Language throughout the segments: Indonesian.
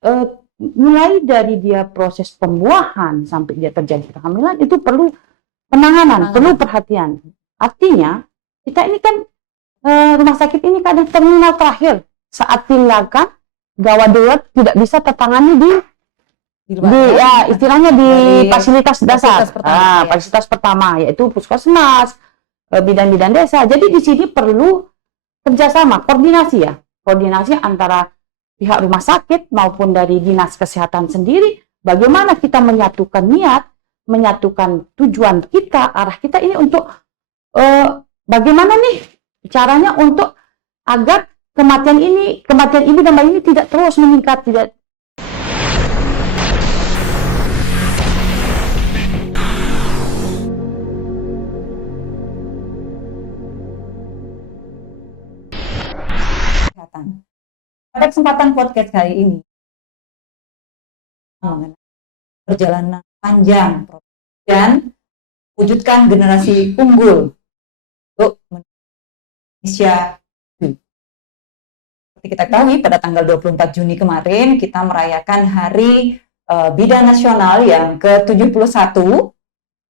eh, mulai dari dia proses pembuahan sampai dia terjadi kehamilan itu perlu penanganan, perlu perhatian. Artinya kita ini kan rumah sakit ini kadang terminal terakhir saat tindakan gawat darurat tidak bisa tertangani ya istilahnya di fasilitas dasar, fasilitas pertama yaitu puskesmas, bidan-bidan desa. Jadi di sini perlu kerjasama, koordinasi antara pihak rumah sakit maupun dari dinas kesehatan sendiri. Bagaimana kita menyatukan niat, menyatukan tujuan kita, arah kita ini untuk bagaimana nih caranya untuk agar kematian ibu dan bayi ini tidak terus meningkat, tidak. Pada kesempatan podcast kali ini mengenai perjalanan panjang dan wujudkan generasi unggul untuk Indonesia. Seperti kita ketahui, pada tanggal 24 Juni kemarin kita merayakan Hari Bidan Nasional yang ke-71.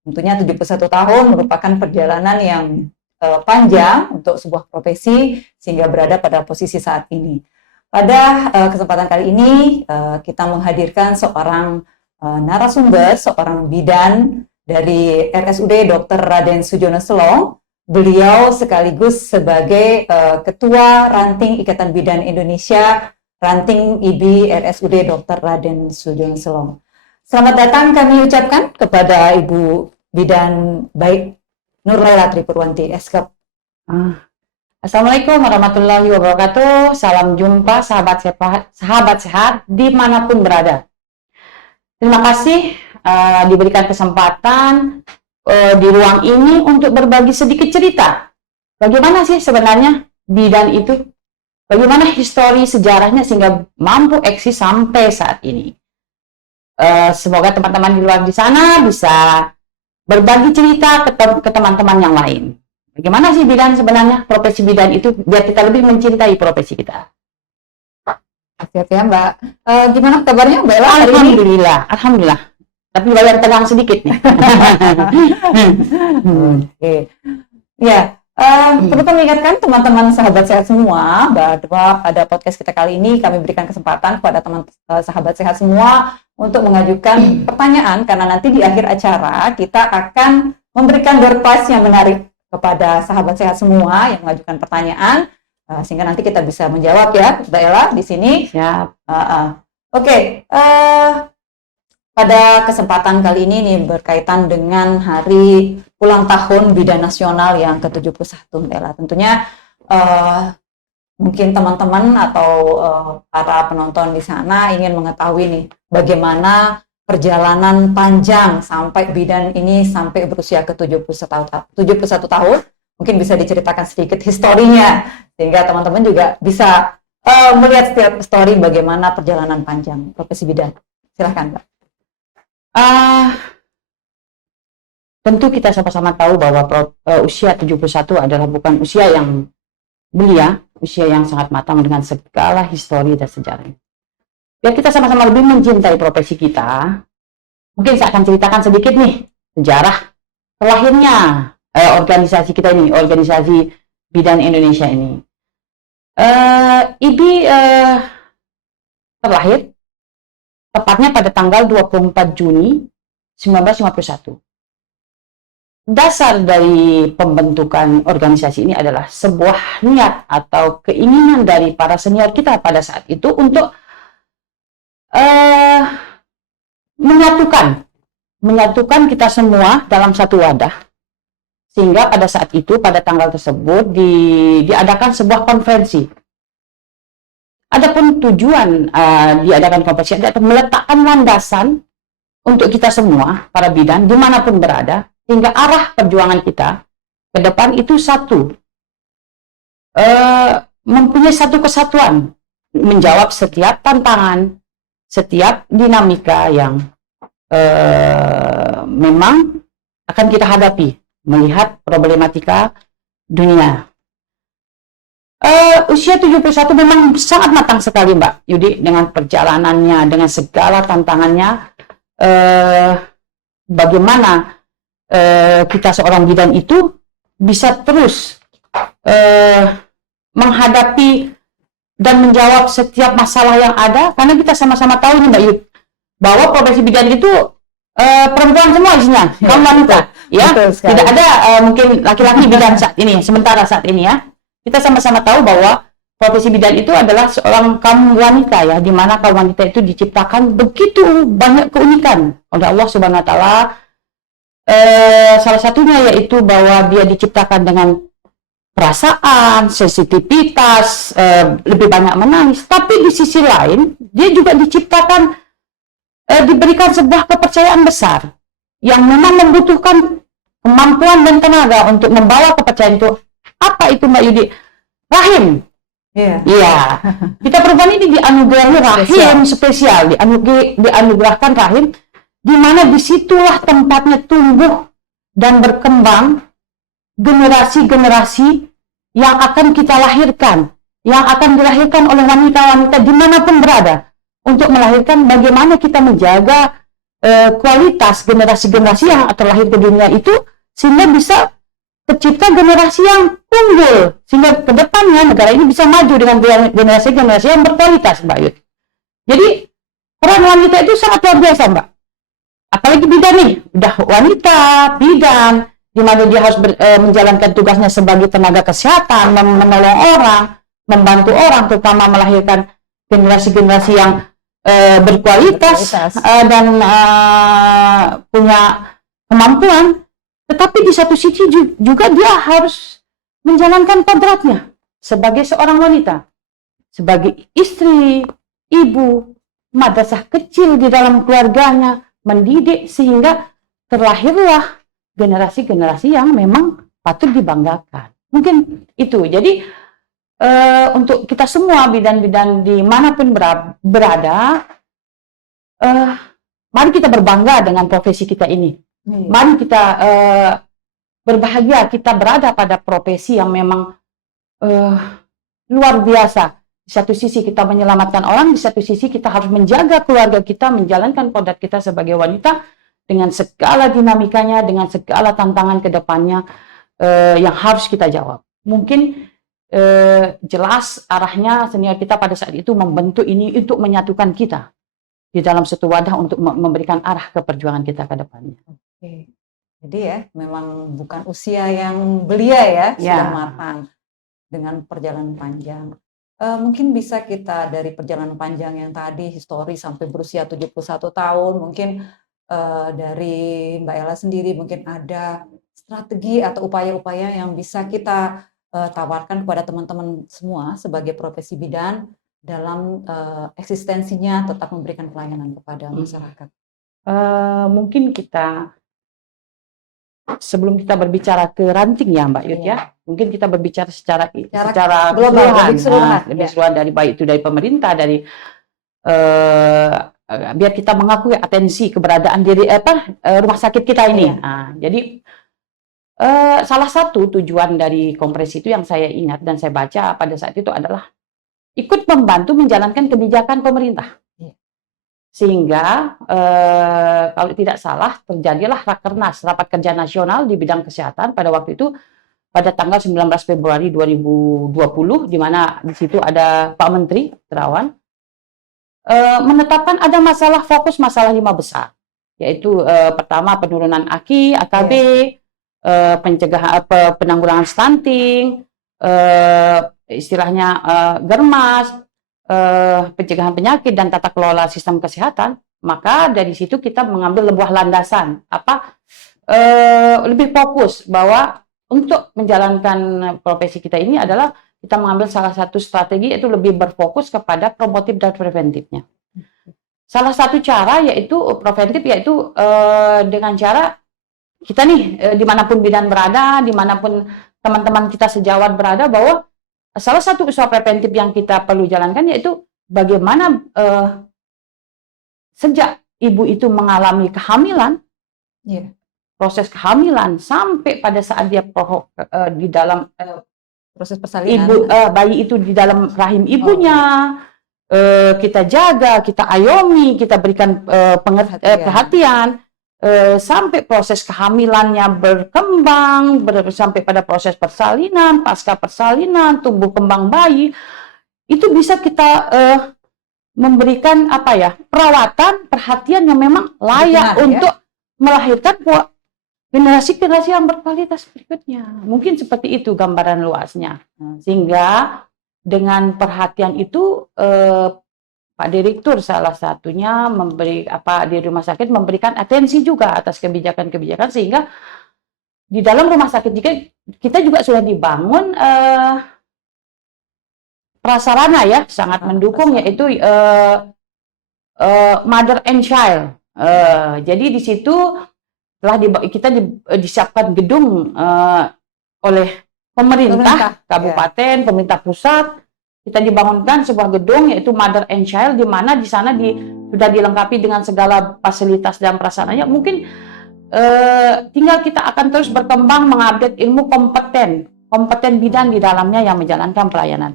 Tentunya 71 tahun merupakan perjalanan yang panjang untuk sebuah profesi sehingga berada pada posisi saat ini. Pada kesempatan kali ini kita menghadirkan seorang narasumber, seorang bidan dari RSUD Dr. Raden Sujono Selong. Beliau sekaligus sebagai Ketua Ranting Ikatan Bidan Indonesia, Ranting IBI RSUD Dr. Raden Sujono Selong. Selamat datang kami ucapkan kepada Ibu Bidan Baik Nurlaila Tripurwanti, Eskap. Assalamualaikum warahmatullahi wabarakatuh. Salam jumpa sahabat sehat dimanapun berada. Terima kasih diberikan kesempatan di ruang ini untuk berbagi sedikit cerita. Bagaimana sih sebenarnya bidan itu? Bagaimana histori sejarahnya sehingga mampu eksis sampai saat ini? Semoga teman-teman di luar di sana bisa berbagi cerita ke teman-teman yang lain. Bagaimana sih bidan sebenarnya, profesi bidan itu, biar kita lebih mencintai profesi kita. Siap ya Mbak. Gimana kabarnya Mbak Ella? Alhamdulillah. Tapi bayar tegang sedikit nih. Oke. Ya, perlu kami ingatkan teman-teman sahabat sehat semua bahwa pada podcast kita kali ini kami berikan kesempatan kepada teman sahabat sehat semua untuk mengajukan pertanyaan, karena nanti di akhir acara kita akan memberikan door prize yang menarik kepada sahabat sehat semua yang mengajukan pertanyaan, sehingga nanti kita bisa menjawab ya, Mbak Ella di sini. Siap. Oke. Pada kesempatan kali ini nih berkaitan dengan Hari Ulang Tahun Bidan Nasional yang ke-71, Mbak Ella. Tentunya mungkin teman-teman atau para penonton di sana ingin mengetahui nih bagaimana perjalanan panjang sampai bidan ini sampai berusia ke-71 tahun. Mungkin bisa diceritakan sedikit historinya sehingga teman-teman juga bisa melihat setiap story bagaimana perjalanan panjang profesi bidan. Silahkan Mbak. Tentu kita sama-sama tahu bahwa usia 71 adalah bukan usia yang belia, usia yang sangat matang dengan segala histori dan sejarah. Biar kita sama-sama lebih mencintai profesi kita, mungkin saya akan ceritakan sedikit nih sejarah terlahirnya organisasi kita ini, organisasi Bidan Indonesia ini. IBI terlahir tepatnya pada tanggal 24 Juni 1951. Dasar dari pembentukan organisasi ini adalah sebuah niat atau keinginan dari para senior kita pada saat itu untuk menyatukan kita semua dalam satu wadah, sehingga pada saat itu, pada tanggal tersebut diadakan sebuah konferensi. Adapun tujuan diadakan konferensi adalah meletakkan landasan untuk kita semua para bidan dimanapun berada, hingga arah perjuangan kita ke depan itu satu, mempunyai satu kesatuan, menjawab setiap tantangan, setiap dinamika yang memang akan kita hadapi melihat problematika dunia. Usia 71 memang sangat matang sekali Mbak Yudi, dengan perjalanannya, dengan segala tantangannya. Bagaimana kita seorang bidan itu bisa terus menghadapi dan menjawab setiap masalah yang ada, karena kita sama-sama tahu nih Mbak Yud, bahwa profesi bidan itu perempuan semua isinya, kaum wanita, ya, tidak ada mungkin laki-laki bidan saat ini, sementara saat ini ya, kita sama-sama tahu bahwa profesi bidan itu adalah seorang kaum wanita ya, di mana kaum wanita itu diciptakan begitu banyak keunikan oleh Allah Subhanahu Wa Taala. Salah satunya yaitu bahwa dia diciptakan dengan perasaan, sensitivitas, lebih banyak menangis. Tapi di sisi lain, dia juga diciptakan, diberikan sebuah kepercayaan besar yang memang membutuhkan kemampuan dan tenaga untuk membawa kepercayaan itu. Apa itu Mbak Yudi? Rahim. Iya. Kita perempuan ini dianugerahi rahim spesial, dianugerahkan rahim, di mana disitulah tempatnya tumbuh dan berkembang generasi-generasi yang akan kita lahirkan, yang akan dilahirkan oleh wanita-wanita dimanapun berada, untuk melahirkan bagaimana kita menjaga kualitas generasi-generasi yang terlahir ke dunia itu, sehingga bisa tercipta generasi yang unggul, sehingga ke depannya negara ini bisa maju dengan generasi-generasi yang berkualitas, Mbak Yud. Jadi peran wanita itu sangat luar biasa, Mbak. Apalagi bidan nih, udah wanita, bidan, di mana dia harus menjalankan tugasnya sebagai tenaga kesehatan, menolong orang, membantu orang, terutama melahirkan generasi-generasi yang berkualitas dan punya kemampuan. Tetapi di satu sisi juga dia harus menjalankan kodratnya sebagai seorang wanita, sebagai istri, ibu, madrasah kecil di dalam keluarganya, mendidik sehingga terlahirlah generasi-generasi yang memang patut dibanggakan. Mungkin itu. Jadi untuk kita semua bidan-bidan dimanapun berada, mari kita berbangga dengan profesi kita ini. Mari kita berbahagia kita berada pada profesi yang memang luar biasa. Di satu sisi kita menyelamatkan orang, di satu sisi kita harus menjaga keluarga kita, menjalankan kodrat kita sebagai wanita dengan segala dinamikanya, dengan segala tantangan ke depannya yang harus kita jawab. Mungkin jelas arahnya senior kita pada saat itu membentuk ini untuk menyatukan kita di dalam satu wadah untuk memberikan arah ke perjuangan kita ke depannya. Oke. Jadi ya, memang bukan usia yang belia ya, sudah matang dengan perjalanan panjang. Mungkin bisa kita dari perjalanan panjang yang tadi, histori sampai berusia 71 tahun, mungkin dari Mbak Ella sendiri mungkin ada strategi atau upaya-upaya yang bisa kita tawarkan kepada teman-teman semua sebagai profesi bidan dalam eksistensinya tetap memberikan pelayanan kepada masyarakat. Mungkin kita sebelum kita berbicara ke ranting ya Mbak Yud ya, mungkin kita berbicara secara global, lebih keseluruhan dari baik itu dari pemerintah, dari biar kita mengakui atensi keberadaan diri rumah sakit kita ini. Nah, jadi salah satu tujuan dari Kompres itu yang saya ingat dan saya baca pada saat itu adalah ikut membantu menjalankan kebijakan pemerintah. Sehingga kalau tidak salah terjadilah Rakernas, Rapat Kerja Nasional di bidang kesehatan pada waktu itu pada tanggal 19 Februari 2020, di mana di situ ada Pak Menteri Terawan menetapkan ada fokus masalah 5 besar, yaitu pertama penurunan AKI, AKB, pencegahan penanggulangan stunting, istilahnya germas, pencegahan penyakit dan tata kelola sistem kesehatan. Maka dari situ kita mengambil sebuah landasan lebih fokus bahwa untuk menjalankan profesi kita ini adalah kita mengambil salah satu strategi yaitu lebih berfokus kepada promotif dan preventifnya. Salah satu cara yaitu preventif, yaitu dengan cara kita nih dimanapun bidan berada, dimanapun teman-teman kita sejawat berada, bahwa salah satu usaha preventif yang kita perlu jalankan yaitu bagaimana sejak ibu itu mengalami kehamilan, proses kehamilan sampai pada saat dia di dalam proses persalinan. Bayi itu di dalam rahim ibunya, kita jaga, kita ayomi, kita berikan perhatian, sampai proses kehamilannya berkembang, sampai pada proses persalinan, pasca persalinan, tumbuh kembang bayi, itu bisa kita memberikan perawatan, perhatian yang memang layak untuk melahirkan generasi-generasi yang berkualitas berikutnya. Mungkin seperti itu gambaran luasnya. Sehingga dengan perhatian itu Pak Direktur salah satunya di rumah sakit memberikan atensi juga atas kebijakan-kebijakan, sehingga di dalam rumah sakit kita juga sudah dibangun prasarana ya sangat mendukung, yaitu mother and child. Jadi di situ kita disiapkan gedung oleh pemerintah kabupaten, pemerintah pusat. Kita dibangunkan sebuah gedung yaitu mother and child, di mana di sana sudah dilengkapi dengan segala fasilitas dan prasarananya. Mungkin tinggal kita akan terus berkembang mengupdate ilmu kompeten bidan di dalamnya yang menjalankan pelayanan.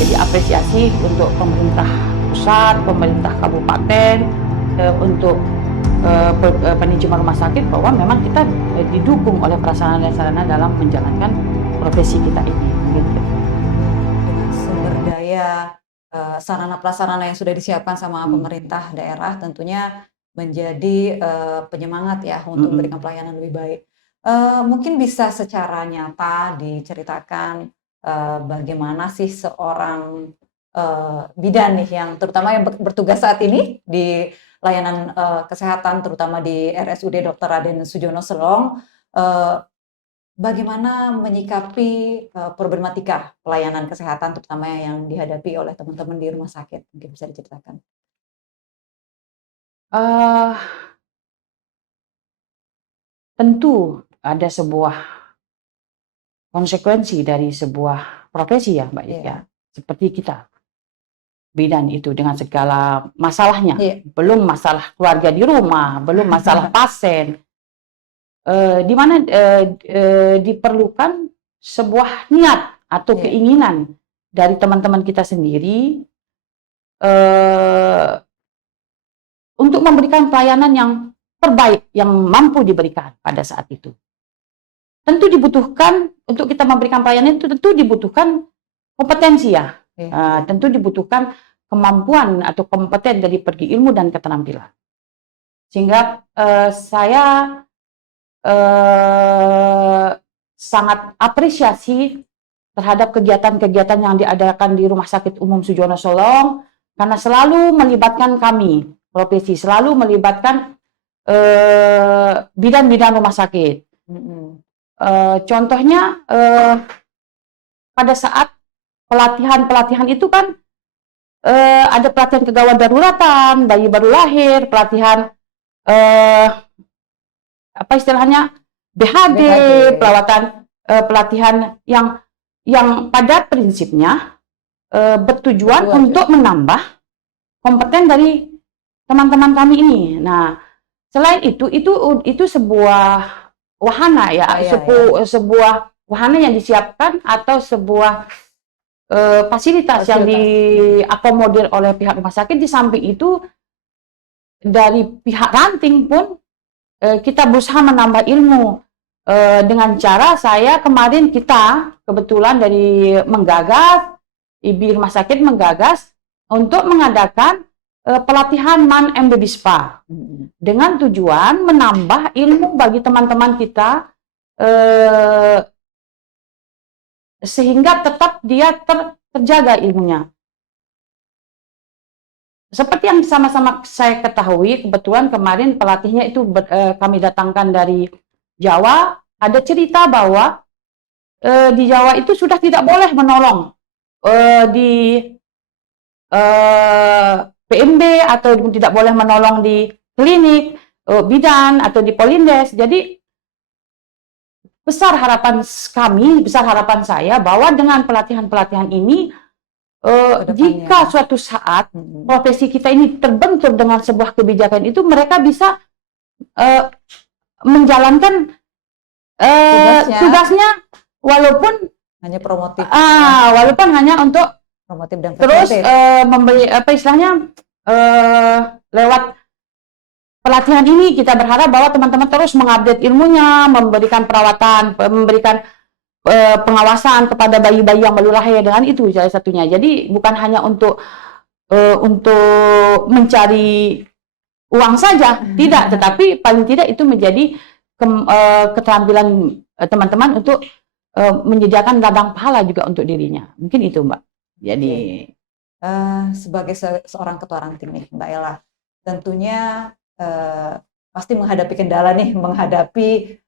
Jadi apresiasi untuk pemerintah pusat, pemerintah kabupaten, untuk manajemen rumah sakit, bahwa memang kita didukung oleh prasarana dan sarana dalam menjalankan profesi kita ini. Gitu. Dengan sumber daya sarana prasarana yang sudah disiapkan sama pemerintah daerah, tentunya menjadi penyemangat ya untuk memberikan pelayanan lebih baik. Mungkin bisa secara nyata diceritakan bagaimana sih seorang bidan nih yang terutama yang bertugas saat ini di layanan kesehatan, terutama di RSUD Dr. Raden Sujono Selong, bagaimana menyikapi problematika pelayanan kesehatan terutama yang dihadapi oleh teman-teman di rumah sakit? Mungkin bisa diceritakan. Tentu ada sebuah konsekuensi dari sebuah profesi ya Mbak Ika. Seperti kita bidan itu dengan segala masalahnya, belum masalah keluarga di rumah, belum masalah pasien, di mana diperlukan sebuah niat atau keinginan dari teman-teman kita sendiri untuk memberikan pelayanan yang terbaik yang mampu diberikan pada saat itu. Tentu dibutuhkan, untuk kita memberikan pelayanan itu tentu dibutuhkan kompetensi ya. Tentu dibutuhkan kemampuan atau kompeten dari pergi ilmu dan keterampilan. Sehingga saya sangat apresiasi terhadap kegiatan-kegiatan yang diadakan di Rumah Sakit Umum Sujono Selong, karena selalu melibatkan kami, profesi, selalu melibatkan bidan-bidan rumah sakit. Contohnya pada saat pelatihan itu kan ada pelatihan kegawat daruratan, bayi baru lahir, pelatihan apa istilahnya BHD. Pelatihan yang pada prinsipnya bertujuan untuk menambah kompeten dari teman-teman kami ini. Nah, selain itu sebuah wahana ya, sebuah wahana yang disiapkan atau sebuah fasilitas yang diakomodir oleh pihak rumah sakit. Di samping itu dari pihak ranting pun kita berusaha menambah ilmu dengan cara kita kebetulan dari menggagas, ibu rumah sakit menggagas untuk mengadakan pelatihan MAN MBB Spa dengan tujuan menambah ilmu bagi teman-teman kita sehingga tetap dia terjaga ilmunya. Seperti yang sama-sama saya ketahui, kebetulan kemarin pelatihnya itu kami datangkan dari Jawa. Ada cerita bahwa di Jawa itu sudah tidak boleh menolong di PMB atau tidak boleh menolong di klinik bidan atau di Polindes. Jadi besar harapan saya bahwa dengan pelatihan-pelatihan ini jika suatu saat profesi kita ini terbentur dengan sebuah kebijakan itu, mereka bisa menjalankan tugasnya walaupun Hanya promotif, Walaupun hanya untuk promotif dan terus preventif. memberi apa istilahnya lewat pelatihan ini kita berharap bahwa teman-teman terus mengupdate ilmunya, memberikan perawatan, memberikan pengawasan kepada bayi-bayi yang baru lahir, dengan itu salah satunya. Jadi bukan hanya untuk mencari uang saja, tidak, tetapi paling tidak itu menjadi keterampilan teman-teman untuk menyediakan ladang pahala juga untuk dirinya. Mungkin itu, Mbak. Jadi sebagai seorang ketua ranting nih, Mbak Ella, tentunya pasti menghadapi kendala nih, menghadapi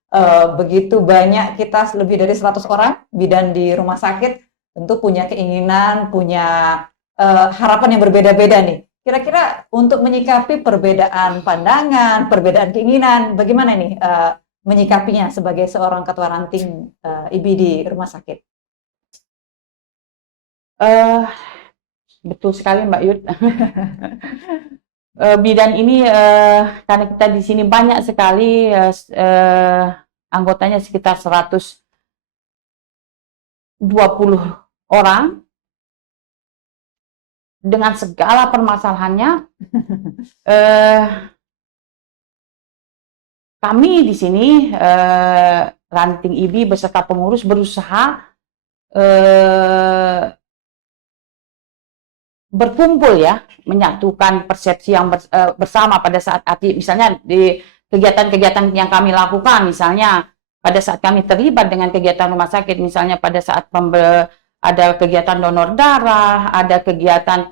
begitu banyak, kita lebih dari 100 orang bidan di rumah sakit, tentu punya keinginan, punya harapan yang berbeda-beda nih. Kira-kira untuk menyikapi perbedaan pandangan, perbedaan keinginan, bagaimana nih menyikapinya sebagai seorang ketua ranting IBI di rumah sakit? Betul sekali, Mbak Yud. Bidan ini karena kita di sini banyak sekali anggotanya, sekitar 120 orang dengan segala permasalahannya. Kami di sini ranting IBI beserta pengurus berusaha berkumpul ya, menyatukan persepsi yang bersama pada saat misalnya di kegiatan-kegiatan yang kami lakukan, misalnya pada saat kami terlibat dengan kegiatan rumah sakit, misalnya pada saat ada kegiatan donor darah, ada kegiatan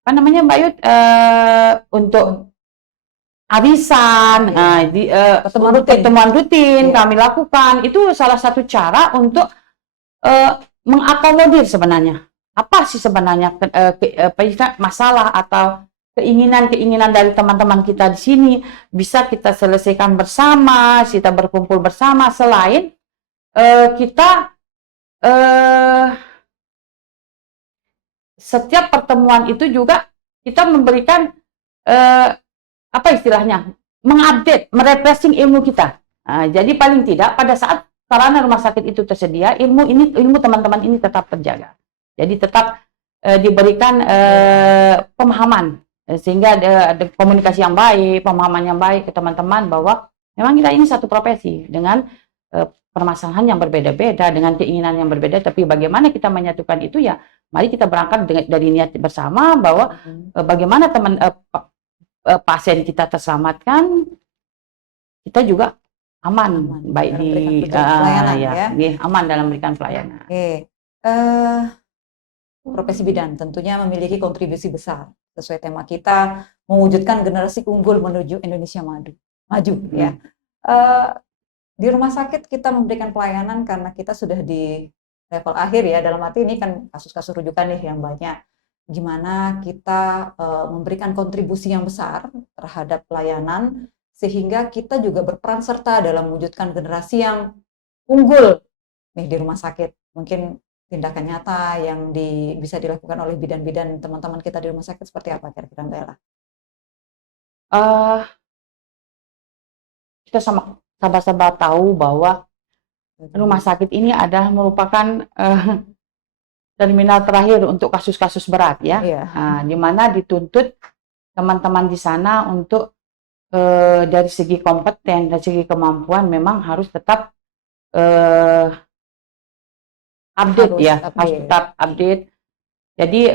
apa namanya, Mbak Yud, untuk arisan, pertemuan rutin kami lakukan. Itu salah satu cara untuk mengakomodir sebenarnya apa sih sebenarnya masalah atau keinginan-keinginan dari teman-teman kita di sini bisa kita selesaikan bersama, kita berkumpul bersama. Selain kita setiap pertemuan itu juga kita memberikan apa istilahnya, mengupdate, merefreshing ilmu kita. Jadi paling tidak pada saat sarana rumah sakit itu tersedia, ilmu teman-teman ini tetap terjaga. Jadi tetap diberikan pemahaman, sehingga ada komunikasi yang baik, pemahaman yang baik ke teman-teman bahwa memang kita ini satu profesi dengan permasalahan yang berbeda-beda, dengan keinginan yang berbeda, tapi bagaimana kita menyatukan itu ya, mari kita berangkat dari niat bersama bahwa bagaimana pasien kita terselamatkan, kita juga aman baik di pelayanan aman dalam memberikan pelayanan. Profesi bidan tentunya memiliki kontribusi besar sesuai tema kita, mewujudkan generasi unggul menuju Indonesia maju ya. Di rumah sakit kita memberikan pelayanan karena kita sudah di level akhir ya, dalam arti ini kan kasus-kasus rujukan nih yang banyak. Gimana kita memberikan kontribusi yang besar terhadap pelayanan, sehingga kita juga berperan serta dalam mewujudkan generasi yang unggul nih di rumah sakit. Mungkin tindakan nyata yang bisa dilakukan oleh bidan-bidan teman-teman kita di rumah sakit seperti apa kira-kira, Mbak Ella? Kita sama-sama tahu bahwa rumah sakit ini adalah merupakan terminal terakhir untuk kasus-kasus berat ya, di mana dituntut teman-teman di sana untuk dari segi kompeten, dari segi kemampuan memang harus tetap update, harus tetap update. Jadi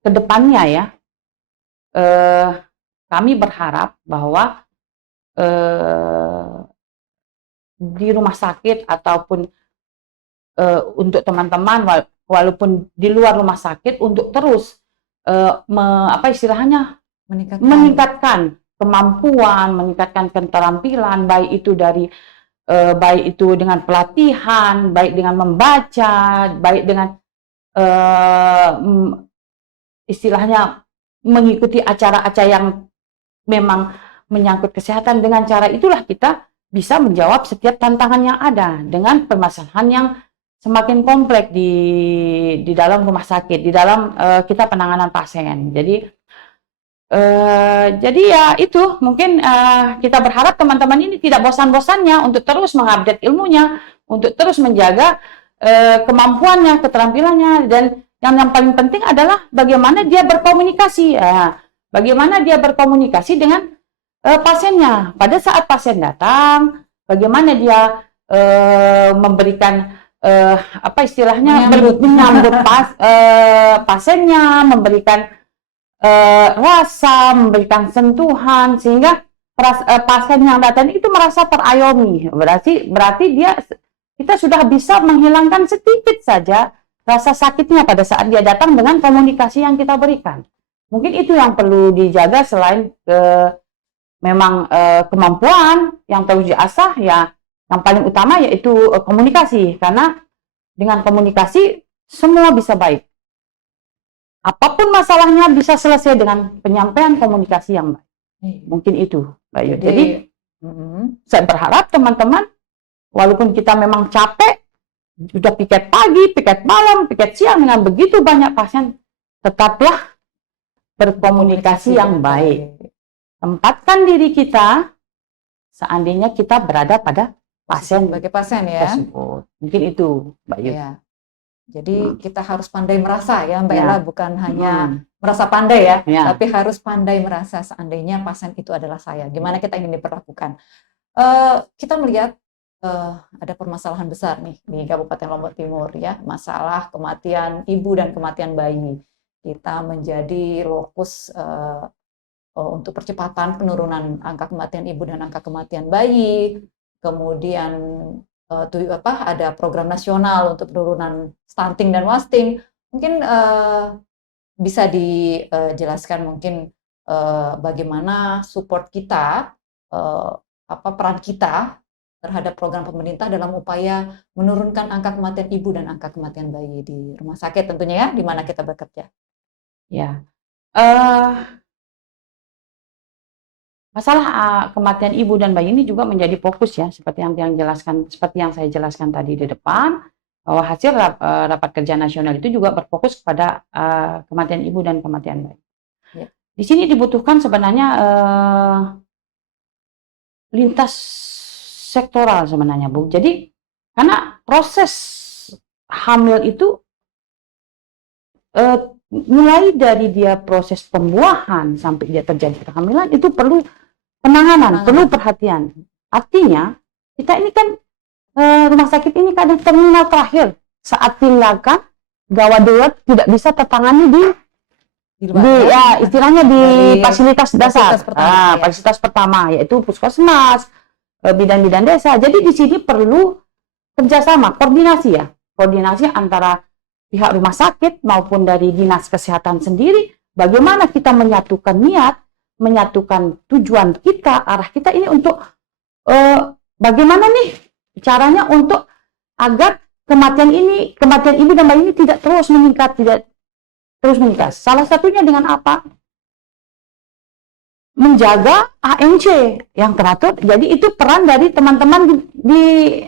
kedepannya ya, kami berharap bahwa di rumah sakit ataupun untuk teman-teman walaupun di luar rumah sakit untuk terus apa istilahnya, meningkatkan kemampuan, meningkatkan keterampilan, baik itu dengan pelatihan, baik dengan membaca, baik dengan istilahnya mengikuti acara-acara yang memang menyangkut kesehatan. Dengan cara itulah kita bisa menjawab setiap tantangan yang ada dengan permasalahan yang semakin kompleks di dalam rumah sakit, di dalam kita penanganan pasien. Jadi Jadi ya itu mungkin kita berharap teman-teman ini tidak bosan-bosannya untuk terus mengupdate ilmunya, untuk terus menjaga kemampuannya, keterampilannya, dan yang paling penting adalah bagaimana dia berkomunikasi. Bagaimana dia berkomunikasi dengan pasiennya. Pada saat pasien datang, bagaimana dia memberikan apa istilahnya menyambut pasiennya, memberikan rasa, memberikan sentuhan, sehingga pasien yang datang itu merasa terayomi. Berarti kita sudah bisa menghilangkan sedikit saja rasa sakitnya pada saat dia datang dengan komunikasi yang kita berikan. Mungkin itu yang perlu dijaga selain memang kemampuan yang terus diasah, ya yang paling utama yaitu komunikasi, karena dengan komunikasi semua bisa baik. Apapun masalahnya bisa selesai dengan penyampaian komunikasi yang baik. Mungkin itu, Mbak Yu. Jadi saya berharap teman-teman, walaupun kita memang capek, sudah piket pagi, piket malam, piket siang dengan begitu banyak pasien, tetaplah berkomunikasi yang baik. Tempatkan diri kita seandainya kita berada pada pasien sebagai pasien ya. Tersebut. Mungkin itu, Mbak Yu. Ya. Jadi kita harus pandai merasa ya, Mbak Ella, bukan hanya merasa pandai ya, tapi harus pandai merasa seandainya pasien itu adalah saya. Gimana kita ingin diperlakukan? Kita melihat ada permasalahan besar nih di Kabupaten Lombok Timur ya, masalah kematian ibu dan kematian bayi. Kita menjadi lokus untuk percepatan penurunan angka kematian ibu dan angka kematian bayi. Kemudian ada program nasional untuk penurunan stunting dan wasting. Mungkin bisa dijelaskan mungkin bagaimana support kita, peran kita terhadap program pemerintah dalam upaya menurunkan angka kematian ibu dan angka kematian bayi di rumah sakit tentunya ya, di mana kita bekerja. Ya, masalah kematian ibu dan bayi ini juga menjadi fokus ya, seperti yang saya jelaskan tadi di depan, bahwa hasil rapat kerja nasional itu juga berfokus kepada kematian ibu dan kematian bayi. Ya. Di sini dibutuhkan sebenarnya lintas sektoral sebenarnya, Bu. Jadi karena proses hamil itu mulai dari dia proses pembuahan sampai dia terjadi kehamilan itu perlu penanganan, perlu perhatian. Artinya kita ini kan rumah sakit ini kadang terminal terakhir, saat tindakan gawat darurat tidak bisa tertangani istilahnya di fasilitas dasar, fasilitas pertama yaitu puskesmas, bidan-bidan desa. Jadi di sini perlu kerjasama, koordinasi antara pihak rumah sakit maupun dari dinas kesehatan sendiri. Bagaimana kita menyatukan niat, menyatukan tujuan kita, arah kita ini untuk bagaimana nih caranya untuk agar kematian ibu dan bayi ini tidak terus meningkat. Salah satunya dengan apa? Menjaga ANC yang teratur. Jadi itu peran dari teman-teman di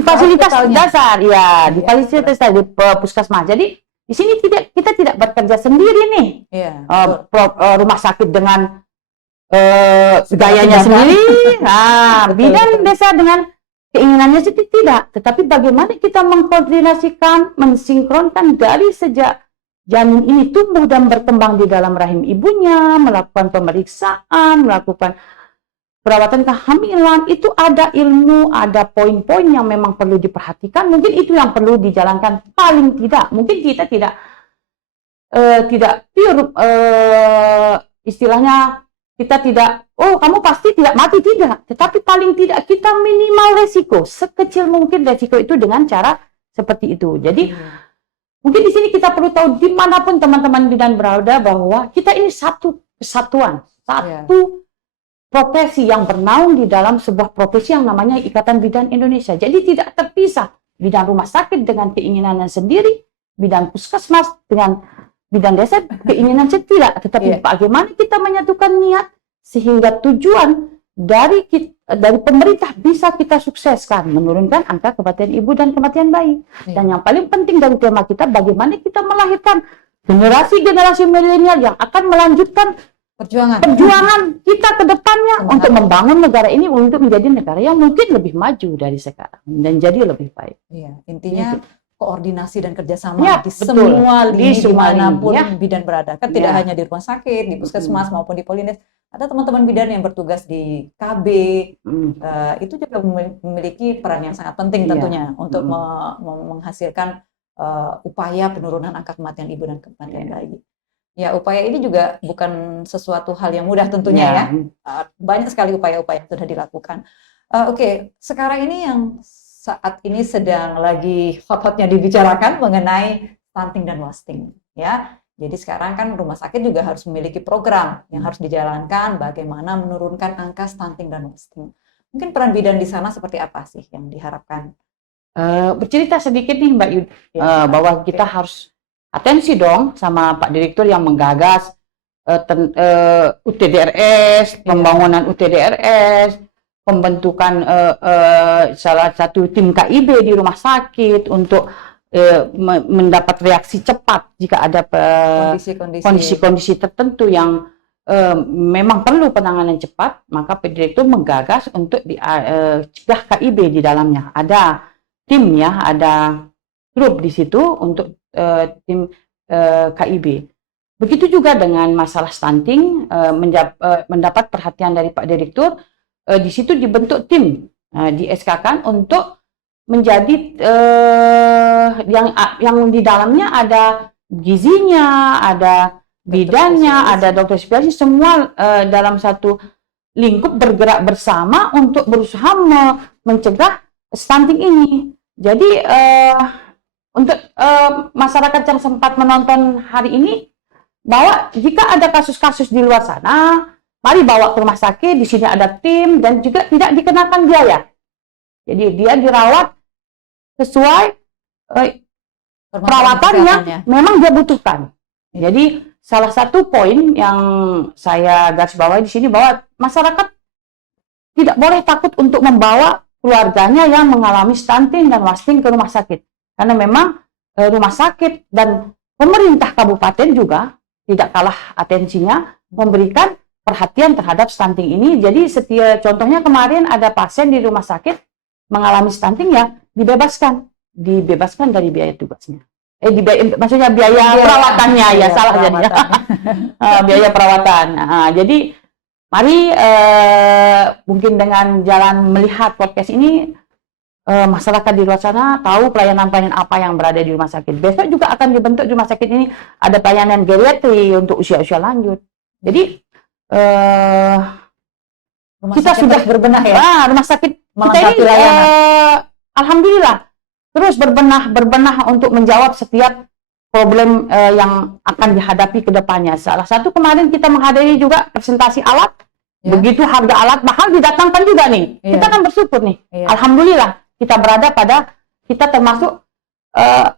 fasilitas dasar, ya, di fasilitas dasar, di puskesmas. Jadi di sini kita tidak bekerja sendiri nih. Rumah sakit dengan gayanya sendiri, bidan desa dengan keinginannya sendiri tidak. Tetapi bagaimana kita mengkoordinasikan, mensinkronkan dari sejak janin ini tumbuh dan berkembang di dalam rahim ibunya, melakukan pemeriksaan, melakukan perawatan kehamilan, itu ada ilmu, ada poin-poin yang memang perlu diperhatikan. Mungkin itu yang perlu dijalankan paling tidak. Mungkin kita tidak pure, istilahnya kita tidak, oh kamu pasti tidak mati, tidak. Tetapi paling tidak kita minimal resiko, sekecil mungkin resiko itu dengan cara seperti itu. Jadi mungkin di sini kita perlu tahu dimanapun teman-teman bidan berada bahwa kita ini satu kesatuan, satu profesi yang bernaung di dalam sebuah profesi yang namanya Ikatan Bidan Indonesia. Jadi tidak terpisah bidan rumah sakit dengan keinginannya sendiri, bidan puskesmas dengan bidan desa keinginan tidak. Tetapi bagaimana kita menyatukan niat sehingga tujuan dari pemerintah bisa kita sukseskan, menurunkan angka kematian ibu dan kematian bayi. Dan yang paling penting dari tema kita, bagaimana kita melahirkan generasi-generasi milenial yang akan melanjutkan perjuangan kita ke depannya Semangat. untuk membangun negara ini untuk menjadi negara yang mungkin lebih maju dari sekarang dan jadi lebih baik. Iya, intinya koordinasi dan kerjasama Ya, di betul. semua Di lini semua lini, dimanapun ya. bidan berada. Kan tidak Ya. hanya di rumah sakit, di puskesmas maupun di Polides. Ada teman-teman bidan yang bertugas di KB, itu juga memiliki peran yang sangat penting Iya. tentunya untuk menghasilkan upaya penurunan angka kematian ibu dan kematian bayi. Ya, upaya ini juga bukan sesuatu hal yang mudah tentunya ya. Banyak sekali upaya-upaya yang sudah dilakukan. Oke, sekarang ini yang saat ini sedang lagi hot-hotnya dibicarakan mengenai stunting dan wasting, ya. Jadi sekarang kan rumah sakit juga harus memiliki program yang harus dijalankan bagaimana menurunkan angka stunting dan wasting. Mungkin peran bidan di sana seperti apa sih yang diharapkan? Bercerita sedikit nih Mbak Yud, bahwa kita harus atensi dong sama Pak Direktur yang menggagas UTDRS, pembangunan UTDRS, pembentukan salah satu tim KIB di rumah sakit untuk mendapat reaksi cepat jika ada kondisi-kondisi tertentu yang memang perlu penanganan cepat, maka Pak Direktur menggagas untuk cegah KIB di dalamnya. Ada tim ya, ada grup di situ untuk tim KIB. Begitu juga dengan masalah stunting, mendapat perhatian dari Pak Direktur. Di situ dibentuk tim, di SK-kan untuk menjadi yang di dalamnya ada gizinya, ada bidannya, ada dokter spesialis, semua dalam satu lingkup bergerak bersama untuk berusaha mencegah stunting ini. Jadi untuk masyarakat yang sempat menonton hari ini, bahwa jika ada kasus-kasus di luar sana, mari bawa ke rumah sakit, di sini ada tim, dan juga tidak dikenakan biaya. Jadi dia dirawat sesuai perawatan yang memang dia butuhkan. Jadi salah satu poin yang saya garis bawahi di sini, bahwa masyarakat tidak boleh takut untuk membawa keluarganya yang mengalami stunting dan wasting ke rumah sakit. Karena memang rumah sakit dan pemerintah kabupaten juga tidak kalah atensinya memberikan perhatian terhadap stunting ini. Jadi contohnya kemarin ada pasien di rumah sakit mengalami stunting, ya dibebaskan dari biaya tugasnya. Maksudnya biaya perawatannya, ya salah jadinya. Biaya perawatan. Jadi mari mungkin dengan jalan melihat podcast ini, masyarakat di luar sana tahu pelayanan-pelayanan apa yang berada di rumah sakit. Besok juga akan dibentuk di rumah sakit ini ada pelayanan geriatri untuk usia-usia lanjut. Jadi kita sudah berbenah ya. Rumah sakit kita ini alhamdulillah terus berbenah untuk menjawab setiap problem yang akan dihadapi ke depannya. Salah satu kemarin kita menghadiri juga presentasi alat. Begitu harga alat mahal didatangkan juga nih. Kita kan bersyukur nih. Alhamdulillah kita berada pada, kita termasuk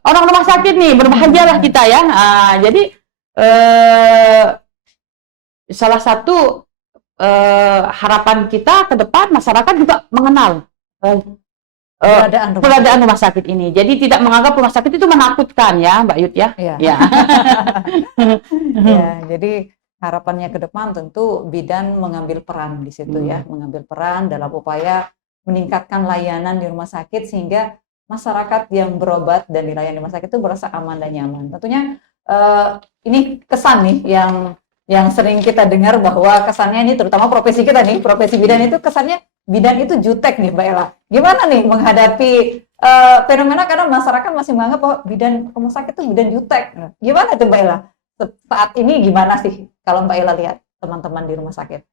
orang rumah sakit nih, berbahagialah kita ya. Jadi salah satu harapan kita ke depan, masyarakat juga mengenal keberadaan rumah sakit ini. Jadi tidak menganggap rumah sakit itu menakutkan ya Mbak Yud ya. Ya. Jadi harapannya ke depan tentu bidan mengambil peran di situ ya, mengambil peran dalam upaya meningkatkan layanan di rumah sakit sehingga masyarakat yang berobat dan dilayani di rumah sakit itu merasa aman dan nyaman. Tentunya ini kesan nih yang sering kita dengar, bahwa kesannya ini terutama profesi kita nih, profesi bidan itu kesannya bidan itu jutek nih Mbak Ella. Gimana nih menghadapi fenomena, karena masyarakat masih menganggap bahwa bidan rumah sakit itu bidan jutek. Gimana tuh Mbak Ella? Saat ini gimana sih kalau Mbak Ella lihat teman-teman di rumah sakit?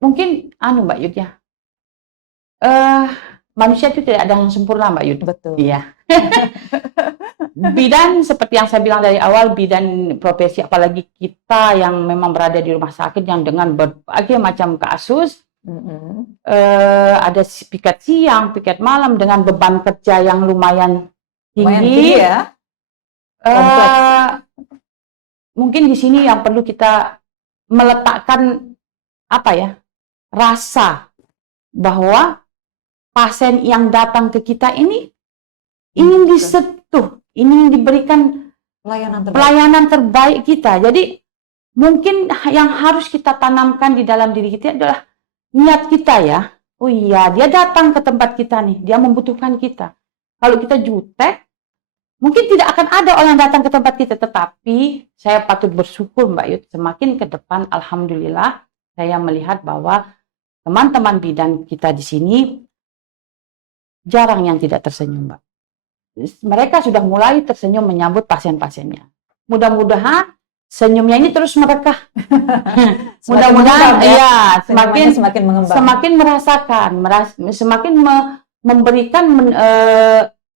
Mungkin Mbak Yud ya. Manusia itu tidak ada yang sempurna Mbak Yud. Betul. Iya. Bidan seperti yang saya bilang dari awal, bidan profesi, apalagi kita yang memang berada di rumah sakit yang dengan berbagai macam kasus, ada piket siang, piket malam dengan beban kerja yang lumayan tinggi ya. Mungkin di sini yang perlu kita meletakkan rasa bahwa pasien yang datang ke kita ini ingin disentuh, ingin diberikan pelayanan terbaik kita. Jadi mungkin yang harus kita tanamkan di dalam diri kita adalah niat kita ya. Oh iya, dia datang ke tempat kita nih, dia membutuhkan kita. Kalau kita jutek, mungkin tidak akan ada orang datang ke tempat kita, tetapi saya patut bersyukur Mbak Yud, semakin ke depan alhamdulillah saya melihat bahwa teman-teman bidan kita di sini jarang yang tidak tersenyum, Mbak. Mereka sudah mulai tersenyum menyambut pasien-pasiennya. Mudah-mudahan senyumnya ini terus merekah. Mudah-mudahan ya semakin mengembang. Semakin merasakan, semakin memberikan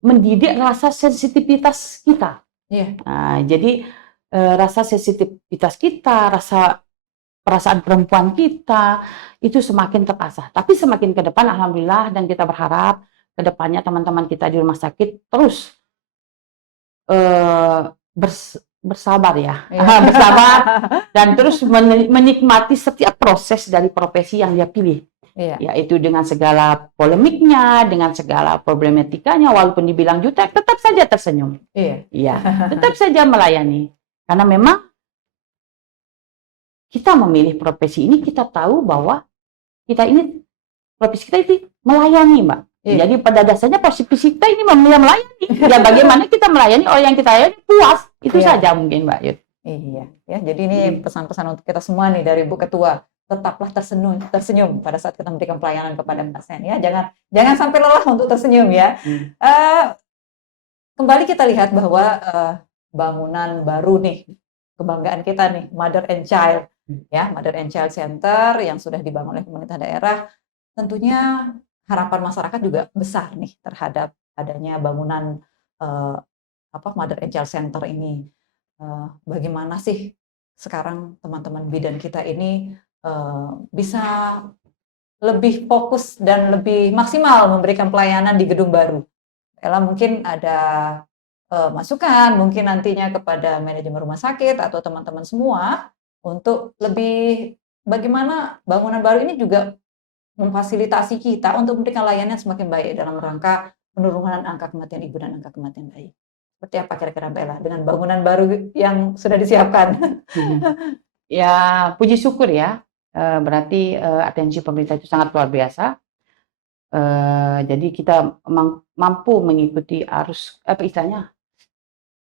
mendidik rasa sensitivitas kita. Iya. Nah, jadi rasa sensitivitas kita, rasa perasaan perempuan kita itu semakin terasah. Tapi semakin ke depan alhamdulillah, dan kita berharap ke depannya teman-teman kita di rumah sakit terus bersabar ya, bersabar dan terus menikmati setiap proses dari profesi yang dia pilih, yaitu dengan segala polemiknya, dengan segala problematikanya, walaupun dibilang jutek, tetap saja tersenyum, tetap saja melayani, karena memang kita memilih profesi ini, kita tahu bahwa kita ini profesi kita itu melayani, Mbak. Jadi pada dasarnya posisi kita ini melayani. Ya bagaimana kita melayani orang yang kita layani puas. Itu saja mungkin Mbak Yud. Iya, ya. Jadi ini pesan-pesan untuk kita semua nih dari Bu Ketua. Tetaplah tersenyum pada saat kita memberikan pelayanan kepada pasien ya. Jangan sampai lelah untuk tersenyum ya. Kembali kita lihat bahwa bangunan baru nih, kebanggaan kita nih, Mother and Child ya, Mother and Child Center yang sudah dibangun oleh pemerintah daerah. Tentunya harapan masyarakat juga besar nih terhadap adanya bangunan Mother and Child Center ini. Bagaimana sih sekarang teman-teman bidan kita ini bisa lebih fokus dan lebih maksimal memberikan pelayanan di gedung baru? Ella mungkin ada masukan mungkin nantinya kepada manajemen rumah sakit atau teman-teman semua untuk lebih bagaimana bangunan baru ini juga memfasilitasi kita untuk memberikan layanan semakin baik dalam rangka penurunan angka kematian ibu dan angka kematian bayi. Seperti apa kira-kira Mbak Ella dengan bangunan baru yang sudah disiapkan? Ya, puji syukur ya. Berarti atensi pemerintah itu sangat luar biasa. Jadi kita mampu mengikuti arus, istilahnya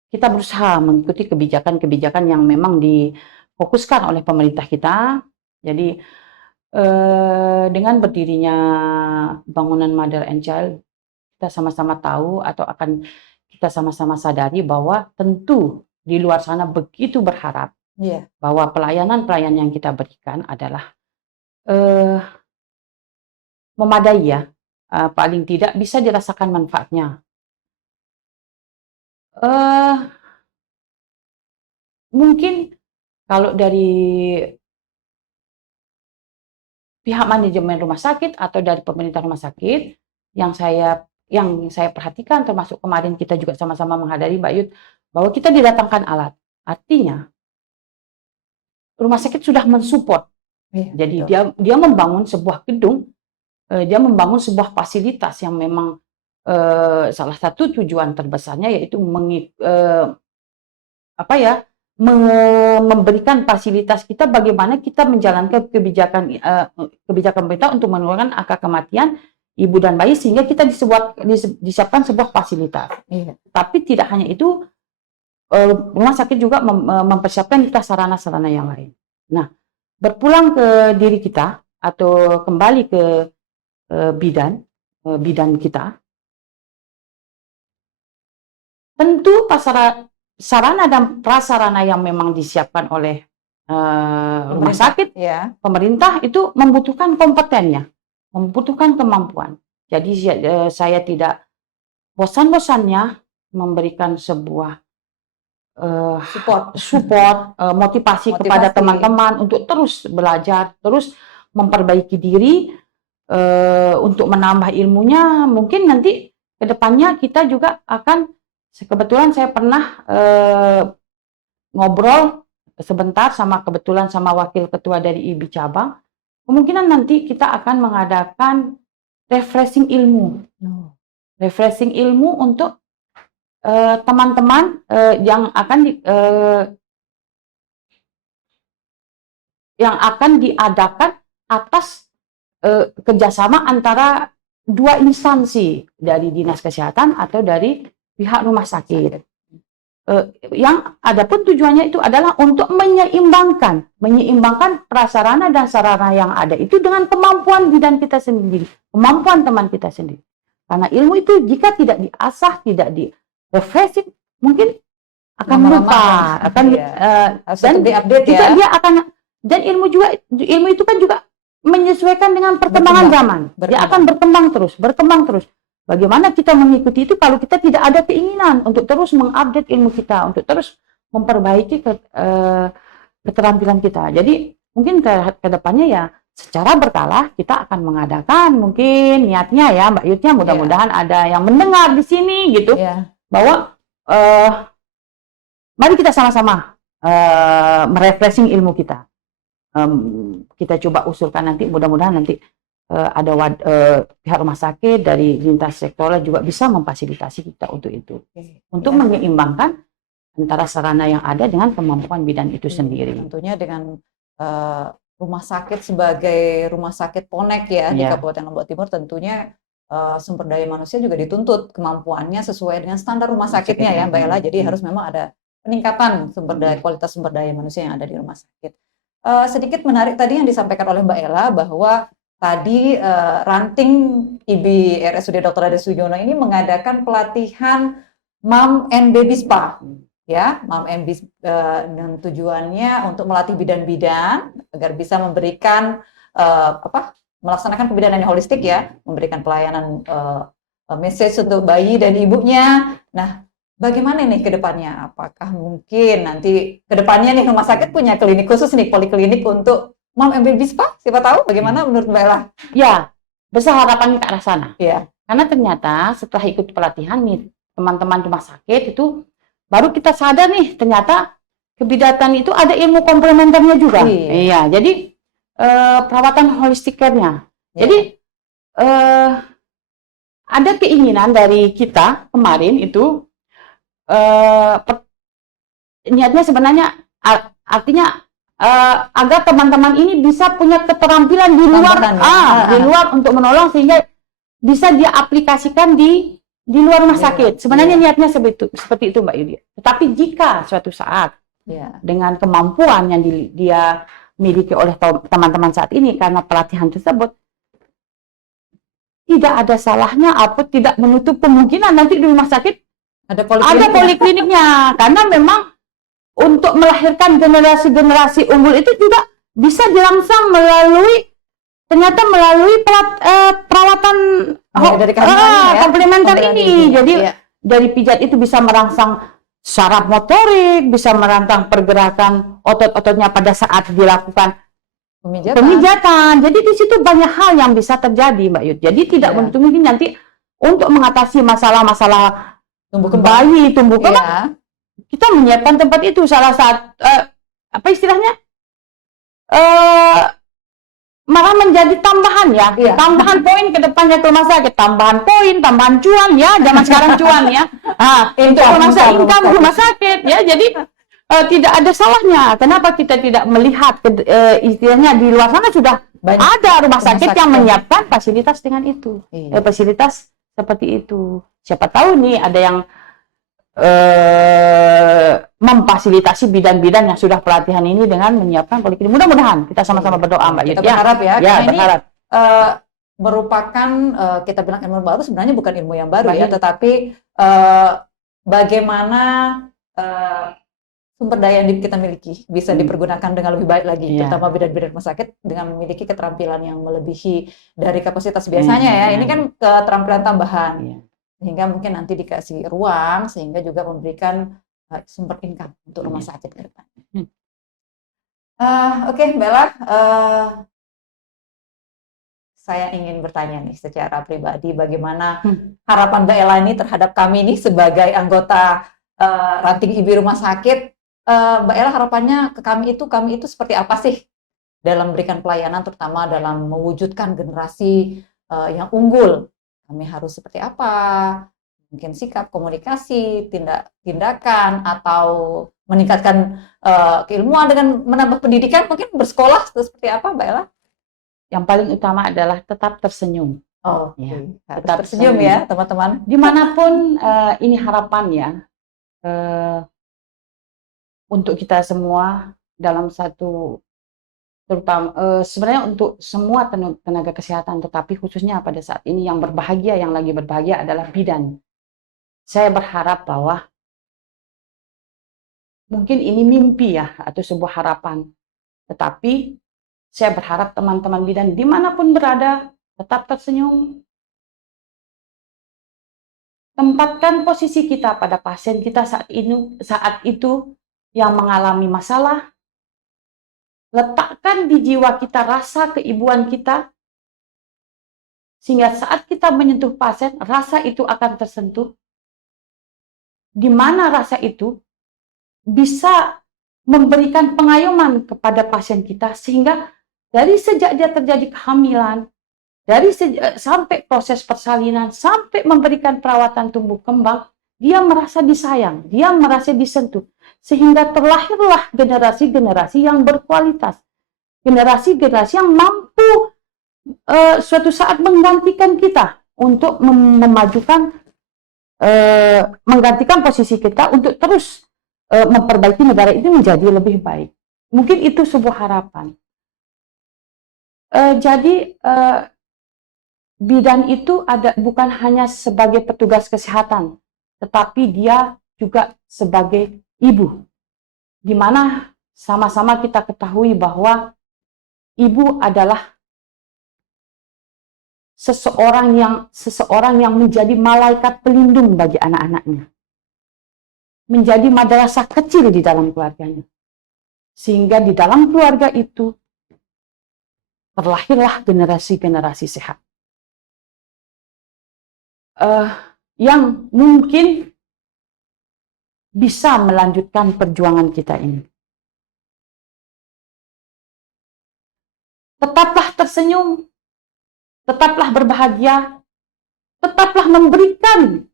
kita berusaha mengikuti kebijakan-kebijakan yang memang difokuskan oleh pemerintah kita. Jadi dengan berdirinya bangunan Mother and Child, kita sama-sama tahu atau akan kita sama-sama sadari bahwa tentu di luar sana begitu berharap bahwa pelayanan-pelayanan yang kita berikan adalah memadai ya, paling tidak bisa dirasakan manfaatnya. Mungkin kalau dari pihak manajemen rumah sakit atau dari pemerintah rumah sakit yang saya perhatikan, termasuk kemarin kita juga sama-sama menghadiri Mbak Yud, bahwa kita didatangkan alat. Artinya rumah sakit sudah mensupport. Jadi dia membangun sebuah gedung, dia membangun sebuah fasilitas yang memang salah satu tujuan terbesarnya yaitu memberikan fasilitas kita bagaimana kita menjalankan kebijakan pemerintah untuk menurunkan angka kematian ibu dan bayi, sehingga kita disiapkan sebuah fasilitas. Tapi tidak hanya itu, rumah sakit juga mempersiapkan kita sarana-sarana yang lain. Nah, berpulang ke diri kita atau kembali ke bidan kita, tentu sarana dan prasarana yang memang disiapkan oleh rumah sakit, pemerintah itu membutuhkan kompetennya, membutuhkan kemampuan. Jadi saya tidak bosan-bosannya memberikan sebuah support, motivasi kepada teman-teman untuk terus belajar, terus memperbaiki diri, untuk menambah ilmunya. Mungkin nanti ke depannya kita juga akan, kebetulan saya pernah ngobrol sebentar kebetulan sama wakil ketua dari IBI cabang, kemungkinan nanti kita akan mengadakan refreshing ilmu untuk teman-teman yang akan yang akan diadakan atas kerjasama antara dua instansi, dari dinas kesehatan atau dari pihak rumah sakit. Yang ada pun tujuannya itu adalah untuk menyeimbangkan prasarana dan sarana yang ada itu dengan kemampuan bidan kita sendiri, kemampuan teman kita sendiri. Karena ilmu itu jika tidak diasah, tidak direfreshing, mungkin akan lupa, akan dan diupdate juga ya. Dia akan, dan ilmu itu kan juga menyesuaikan dengan perkembangan zaman. Dia akan berkembang terus. Bagaimana kita mengikuti itu kalau kita tidak ada keinginan untuk terus mengupdate ilmu kita, untuk terus memperbaiki keterampilan kita. Jadi mungkin ke depannya ya secara berkala kita akan mengadakan, mungkin niatnya ya Mbak Yutnya, mudah-mudahan ada yang mendengar di sini gitu, bahwa mari kita sama-sama merefreshing ilmu kita. Kita coba usulkan nanti, mudah-mudahan nanti ada pihak rumah sakit dari lintas sektoral juga bisa memfasilitasi kita untuk itu, untuk menyeimbangkan antara sarana yang ada dengan kemampuan bidan itu sendiri. Tentunya dengan rumah sakit sebagai rumah sakit Ponek ya di Kabupaten Lombok Timur, tentunya sumber daya manusia juga dituntut kemampuannya sesuai dengan standar rumah sakitnya ya Mbak Ella. Jadi harus memang ada peningkatan kualitas sumber daya manusia yang ada di rumah sakit. Sedikit menarik tadi yang disampaikan oleh Mbak Ella bahwa tadi ranting IB RSUD Dr. Ade Sugiono ini mengadakan pelatihan Mom and Baby Spa, ya, Mom and Baby dengan tujuannya untuk melatih bidan-bidan agar bisa memberikan melaksanakan kebidanan yang holistik ya, memberikan pelayanan message untuk bayi dan ibunya. Nah, bagaimana nih ke depannya? Apakah mungkin nanti ke depannya nih rumah sakit punya klinik khusus nih, poliklinik untuk Mom and Baby Spa? Siapa tahu bagaimana menurut Mbak Ella? Ya, besar harapannya ke arah sana. Ya. Karena ternyata setelah ikut pelatihan nih, teman-teman rumah sakit itu baru kita sadar nih, ternyata kebidanan itu ada ilmu komplementernya juga. Iya, jadi perawatan holistic care-nya. Jadi ada keinginan dari kita kemarin itu, niatnya sebenarnya artinya agar teman-teman ini bisa punya keterampilan di luar di luar untuk menolong, sehingga bisa dia aplikasikan di luar rumah sakit. Sebenarnya niatnya seperti itu Mbak Yudi. Tetapi jika suatu saat dengan kemampuan yang dia miliki oleh teman-teman saat ini karena pelatihan tersebut, tidak ada salahnya apa tidak menutup kemungkinan nanti di rumah sakit ada polikliniknya. Karena memang untuk melahirkan generasi-generasi unggul itu juga bisa dirangsang melalui perawatan komplementer ini. Jadi dari pijat itu bisa merangsang saraf motorik, bisa merangsang pergerakan otot-ototnya pada saat dilakukan pemijatan. Jadi di situ banyak hal yang bisa terjadi Mbak Yud. Jadi tidak menutup mungkin nanti untuk mengatasi masalah-masalah bayi tumbuh kembang, kita menyiapkan tempat itu. Salah satu apa istilahnya, malah menjadi tambahan ya, tambahan poin ke depannya ke rumah sakit, tambahan poin, tambahan cuan ya, zaman sekarang cuan ya, untuk rumah sakit ya. Jadi tidak ada salahnya. Kenapa kita tidak melihat istilahnya di luar sana sudah ada rumah sakit yang menyiapkan fasilitas dengan itu, fasilitas seperti itu. Siapa tahu nih ada yang memfasilitasi bidan-bidan yang sudah pelatihan ini dengan menyiapkan poliklinik. Mudah-mudahan kita sama-sama berdoa Mbak Yud. Kita berharap ya, karena berharap. Ini merupakan kita bilang ilmu baru, sebenarnya bukan ilmu yang baru ya, tetapi bagaimana sumber daya yang kita miliki bisa dipergunakan dengan lebih baik lagi, terutama bidan-bidan rumah sakit dengan memiliki keterampilan yang melebihi dari kapasitas biasanya ya. Ini kan keterampilan tambahan. Sehingga mungkin nanti dikasih ruang, sehingga juga memberikan sumber income untuk rumah sakit ke depan. Oke, Mbak Ella, saya ingin bertanya nih secara pribadi, bagaimana harapan Mbak Ella ini terhadap kami nih sebagai anggota ranting IB rumah sakit. Mbak Ella harapannya ke kami itu seperti apa sih dalam memberikan pelayanan, terutama dalam mewujudkan generasi yang unggul? Kami harus seperti apa? Mungkin sikap, komunikasi, tindakan, atau meningkatkan keilmuan dengan menambah pendidikan, mungkin bersekolah atau seperti apa, Mbak Ella? Yang paling utama adalah tetap tersenyum. Oh, Ya, harus tetap tersenyum senyum. ya, teman-teman. Dimanapun ini harapannya untuk kita semua dalam satu, terutama sebenarnya untuk semua tenaga kesehatan, tetapi khususnya pada saat ini yang berbahagia, yang lagi berbahagia adalah bidan. Saya berharap bahwa mungkin ini mimpi ya, atau sebuah harapan. Tetapi saya berharap teman-teman bidan dimanapun berada, tetap tersenyum. Tempatkan posisi kita pada pasien kita saat itu yang mengalami masalah. Letakkan di jiwa kita rasa keibuan kita, sehingga saat kita menyentuh pasien, rasa itu akan tersentuh. Di mana rasa itu bisa memberikan pengayoman kepada pasien kita, sehingga dari sejak dia terjadi kehamilan, sampai proses persalinan, sampai memberikan perawatan tumbuh kembang, dia merasa disayang, dia merasa disentuh, sehingga terlahirlah generasi-generasi yang berkualitas, generasi-generasi yang mampu suatu saat menggantikan kita untuk menggantikan posisi kita untuk terus memperbaiki negara itu menjadi lebih baik. Mungkin itu sebuah harapan. Jadi bidan itu bukan hanya sebagai petugas kesehatan, tetapi dia juga sebagai ibu. Di mana sama-sama kita ketahui bahwa ibu adalah seseorang yang menjadi malaikat pelindung bagi anak-anaknya. Menjadi madrasah kecil di dalam keluarganya. Sehingga di dalam keluarga itu terlahirlah generasi-generasi sehat. Yang mungkin bisa melanjutkan perjuangan kita ini. Tetaplah tersenyum, tetaplah berbahagia, tetaplah memberikan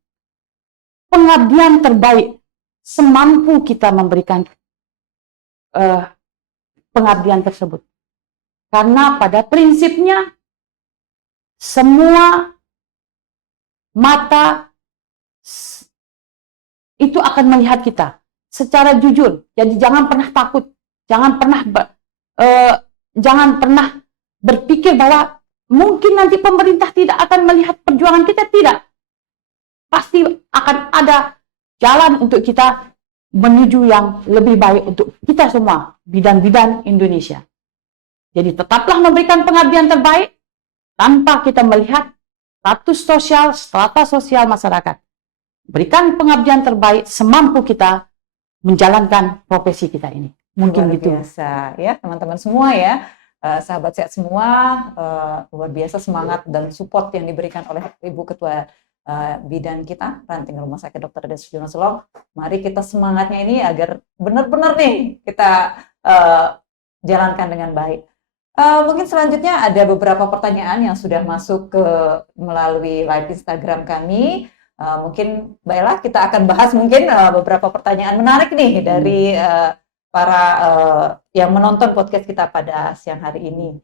pengabdian terbaik semampu kita memberikan pengabdian tersebut. Karena pada prinsipnya semua mata itu akan melihat kita secara jujur. Jadi jangan pernah takut, jangan pernah berpikir bahwa mungkin nanti pemerintah tidak akan melihat perjuangan kita. Tidak, pasti akan ada jalan untuk kita menuju yang lebih baik untuk kita semua, bidan-bidan Indonesia. Jadi tetaplah memberikan pengabdian terbaik tanpa kita melihat status sosial, strata sosial masyarakat. Berikan pengabdian terbaik semampu kita menjalankan profesi kita ini. Mungkin luar gitu. Biasa ya teman-teman semua ya, sahabat sehat semua, luar biasa semangat dan support yang diberikan oleh Ibu Ketua bidan kita, Ranting Rumah Sakit Dr. Dedes Sujono Selong. Mari kita semangatnya ini agar benar-benar nih kita jalankan dengan baik. Mungkin selanjutnya ada beberapa pertanyaan yang sudah masuk melalui live Instagram kami. Mungkin Mbak Ella, kita akan bahas mungkin beberapa pertanyaan menarik nih dari para yang menonton podcast kita pada siang hari ini.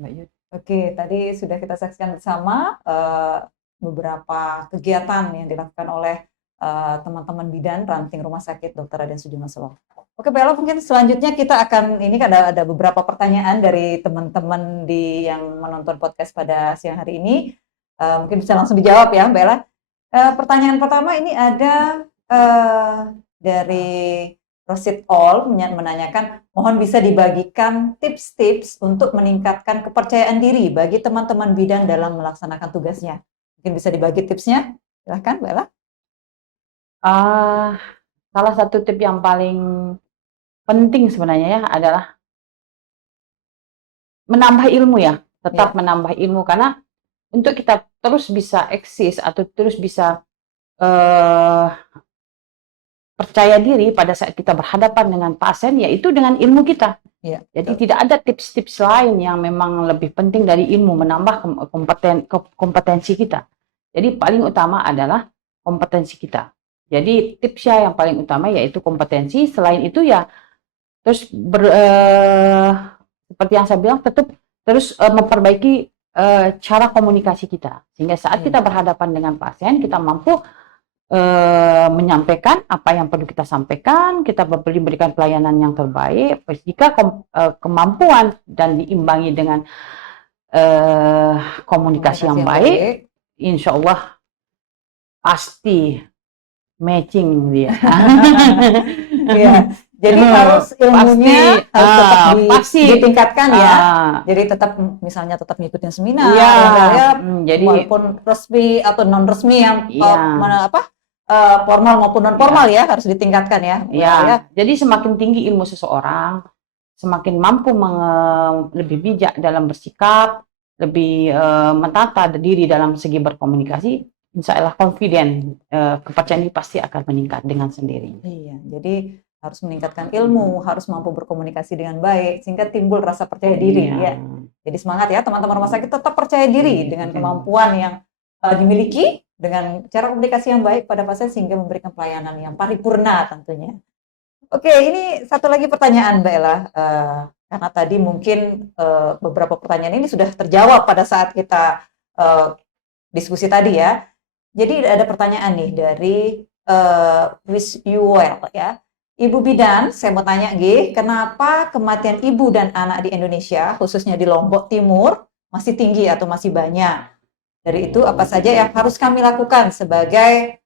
Mbak Yud. Oke, tadi sudah kita saksikan bersama beberapa kegiatan yang dilakukan oleh teman-teman bidan ranting Rumah Sakit Dr. Raden Sujono Solo. Oke, Mbak Ella, mungkin selanjutnya kita akan, ini kan ada beberapa pertanyaan dari teman-teman yang menonton podcast pada siang hari ini. Mungkin bisa langsung dijawab ya, Mbak Ella. Pertanyaan pertama ini ada dari Rosid All menanyakan, mohon bisa dibagikan tips-tips untuk meningkatkan kepercayaan diri bagi teman-teman bidan dalam melaksanakan tugasnya. Mungkin bisa dibagi tipsnya, silahkan Mbak Ella. Salah satu tip yang paling penting sebenarnya ya adalah menambah ilmu ya, tetap menambah ilmu, karena untuk kita terus bisa eksis atau terus bisa percaya diri pada saat kita berhadapan dengan pasien, yaitu dengan ilmu kita. Jadi tidak ada tips-tips lain yang memang lebih penting dari ilmu, menambah kompetensi kita. Jadi paling utama adalah kompetensi kita. Jadi tipsnya yang paling utama yaitu kompetensi. Selain itu ya terus seperti yang saya bilang, terus memperbaiki cara komunikasi kita, sehingga saat kita berhadapan dengan pasien kita mampu menyampaikan apa yang perlu kita sampaikan, kita berikan pelayanan yang terbaik. Jika kemampuan dan diimbangi dengan komunikasi yang baik, insya Allah pasti matching dia. Jadi harus ilmunya harus tetap ditingkatkan ya. Jadi misalnya tetap ngikutin seminar, jadi walaupun resmi atau non resmi yang formal maupun non formal ya harus ditingkatkan ya. Jadi semakin tinggi ilmu seseorang, semakin mampu lebih bijak dalam bersikap, lebih menata diri dalam segi berkomunikasi. Insya Allah confident, kepercayaan diri pasti akan meningkat dengan sendirinya. Jadi harus meningkatkan ilmu, harus mampu berkomunikasi dengan baik, sehingga timbul rasa percaya diri. Jadi semangat ya teman-teman rumah sakit, tetap percaya diri dengan kemampuan yang dimiliki, dengan cara komunikasi yang baik pada pasien, sehingga memberikan pelayanan yang paripurna tentunya. Oke, ini satu lagi pertanyaan Mbak Ella, karena tadi mungkin beberapa pertanyaan ini sudah terjawab pada saat kita diskusi tadi ya. Jadi ada pertanyaan nih dari Wish You Well ya. Ibu bidan, saya mau tanya kenapa kematian ibu dan anak di Indonesia, khususnya di Lombok Timur, masih tinggi atau masih banyak? Dari itu apa saja yang harus kami lakukan sebagai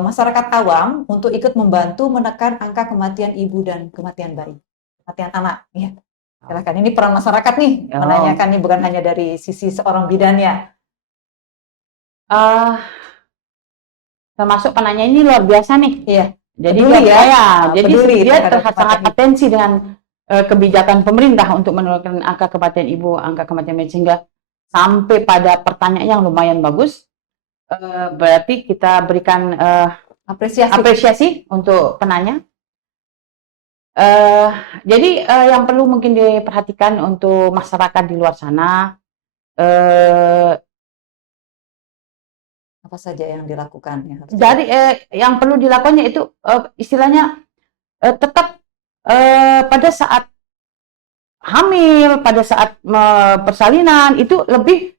masyarakat awam untuk ikut membantu menekan angka kematian ibu dan kematian bayi, kematian anak? Ya. Silakan, ini peran masyarakat nih, menanyakan nih bukan hanya dari sisi seorang bidannya. Termasuk penanya ini luar biasa nih. Jadi dia sangat atensi dengan kebijakan pemerintah untuk menurunkan angka kematian ibu, angka kematian bayi, sehingga sampai pada pertanyaan yang lumayan bagus. Berarti kita berikan apresiasi untuk penanya. Jadi yang perlu mungkin diperhatikan untuk masyarakat di luar sana, apa saja yang dilakukan ya? Jadi yang perlu dilakukannya itu istilahnya tetap pada saat hamil, pada saat persalinan itu lebih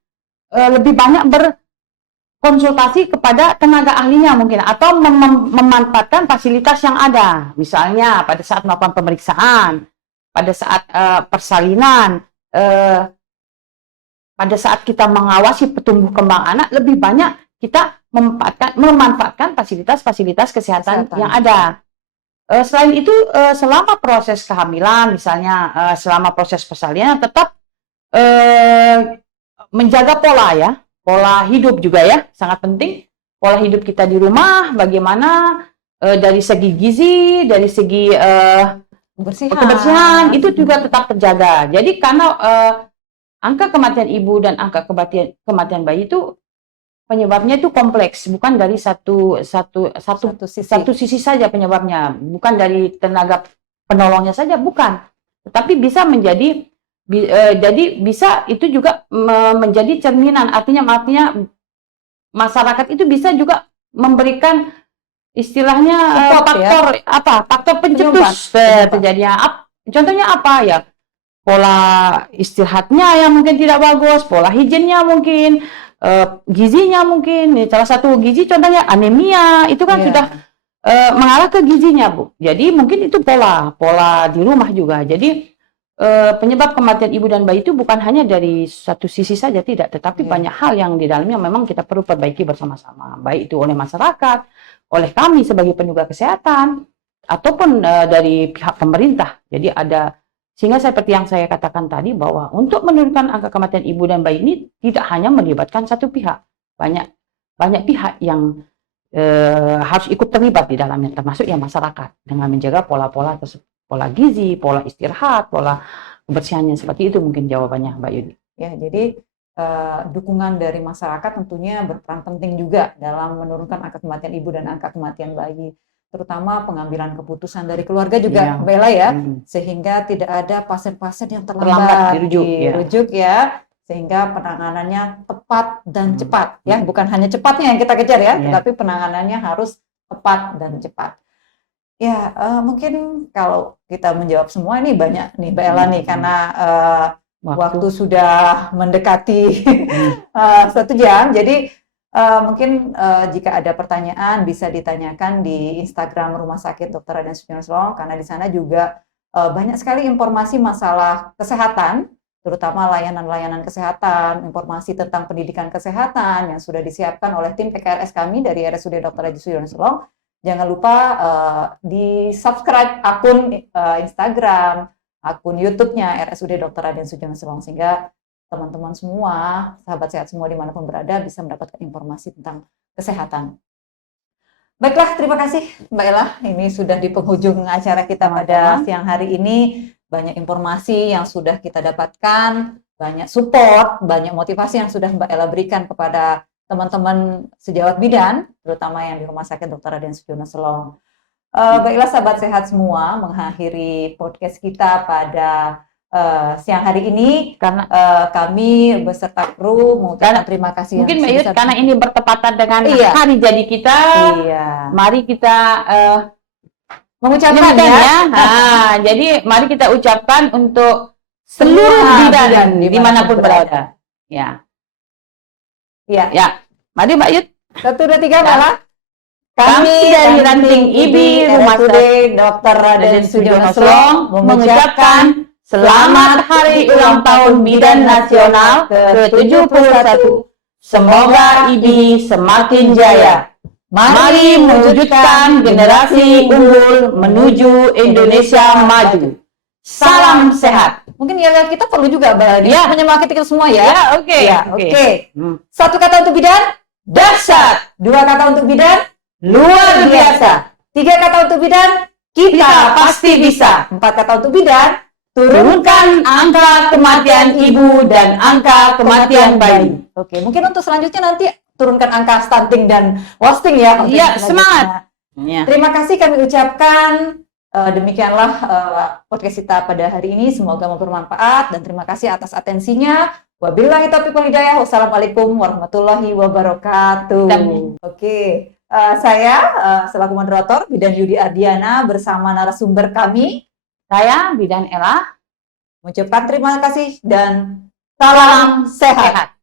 banyak berkonsultasi kepada tenaga ahlinya mungkin, atau memanfaatkan fasilitas yang ada. Misalnya pada saat melakukan pemeriksaan, pada saat persalinan, pada saat kita mengawasi pertumbuh kembang anak, lebih banyak kita memanfaatkan fasilitas-fasilitas kesehatan yang ada. Selain itu, selama proses kehamilan, misalnya selama proses persalinan, tetap menjaga pola hidup juga ya, sangat penting. Pola hidup kita di rumah, bagaimana dari segi gizi, dari segi kebersihan, itu juga tetap terjaga. Jadi karena angka kematian ibu dan angka kematian bayi itu penyebabnya itu kompleks, bukan dari satu sisi saja penyebabnya, bukan dari tenaga penolongnya saja, bukan, tetapi bisa menjadi jadi bisa itu juga menjadi cerminan, artinya masyarakat itu bisa juga memberikan istilahnya faktor pencetus terjadinya. Contohnya apa ya? pola istirahatnya yang mungkin tidak bagus, pola higiennya mungkin, gizinya mungkin. Salah satu gizi contohnya anemia, itu kan sudah mengarah ke gizinya, Bu. Jadi mungkin itu pola di rumah juga. Jadi penyebab kematian ibu dan bayi itu bukan hanya dari satu sisi saja, tidak, tetapi banyak hal yang di dalamnya memang kita perlu perbaiki bersama-sama, baik itu oleh masyarakat, oleh kami sebagai penyedia kesehatan, ataupun dari pihak pemerintah. Jadi sehingga seperti yang saya katakan tadi, bahwa untuk menurunkan angka kematian ibu dan bayi ini tidak hanya melibatkan satu pihak, banyak pihak yang harus ikut terlibat di dalamnya, termasuk yang masyarakat, dengan menjaga pola-pola tersebut. Pola gizi, pola istirahat, pola kebersihannya, seperti itu mungkin jawabannya, Mbak Yudi. Ya, jadi dukungan dari masyarakat tentunya berperan penting juga dalam menurunkan angka kematian ibu dan angka kematian bayi, terutama pengambilan keputusan dari keluarga juga, Mbak Ella ya, sehingga tidak ada pasien-pasien yang terlambat dirujuk ya, sehingga penanganannya tepat dan cepat ya, bukan hanya cepatnya yang kita kejar ya, tetapi penanganannya harus tepat dan cepat. Ya, mungkin kalau kita menjawab semua ini banyak nih Mbak Ella nih, karena waktu sudah mendekati 1 jam. Jadi mungkin jika ada pertanyaan bisa ditanyakan di Instagram Rumah Sakit Dr. Raden Sudjono Selong, karena di sana juga banyak sekali informasi masalah kesehatan, terutama layanan-layanan kesehatan, informasi tentang pendidikan kesehatan yang sudah disiapkan oleh tim PKRS kami dari RSUD Dr. Raden Sudjono Selong. Jangan lupa di subscribe akun Instagram, akun YouTube-nya RSUD Dr. Raden Sudjono Selong, sehingga teman-teman semua, sahabat sehat semua dimanapun berada, bisa mendapatkan informasi tentang kesehatan. Baiklah, terima kasih Mbak Ella. Ini sudah di penghujung acara kita pada siang hari ini. Banyak informasi yang sudah kita dapatkan, banyak support, banyak motivasi yang sudah Mbak Ella berikan kepada teman-teman sejawat bidan, terutama yang di Rumah Sakit Dr. Raden Sudjono Selong. Baiklah sahabat sehat semua, mengakhiri podcast kita pada siang hari ini, karena kami beserta kru mengucapkan terima kasih. Mungkin Mbak Yud, karena ini bertepatan dengan hari jadi kita, mari kita mengucapkan jadi mari kita ucapkan untuk seluruh bidan dimanapun berada. Ya, mari Mbak Yud. 1, 2, 3 malah. Kami dari Ranting IBI Rumah Sakit Dr. Raden Sudjono Selong mengucapkan selamat Hari Ulang Tahun Bidan Nasional ke-71. Semoga IBI semakin jaya. Mari mewujudkan generasi unggul menuju Indonesia maju. Salam sehat. Mungkin ya kita perlu juga menyemangati kita semua ya. Oke. 1 kata untuk bidan, dahsyat. 2 kata untuk bidan, luar biasa. 3 kata untuk bidan, kita pasti bisa. 4 kata untuk bidan, turunkan angka kematian ibu dan angka kematian bayi. Oke, mungkin untuk selanjutnya nanti turunkan angka stunting dan wasting ya. Iya, semangat. Terima kasih kami ucapkan. Demikianlah podcast kita pada hari ini, semoga bermanfaat dan terima kasih atas atensinya. Wabillahi taufiq wal hidayah. Wassalamualaikum warahmatullahi wabarakatuh. Oke, saya selaku moderator Bidan Yudi Ardiana bersama narasumber kami, saya Bidan Ella, mengucapkan terima kasih dan salam sehat.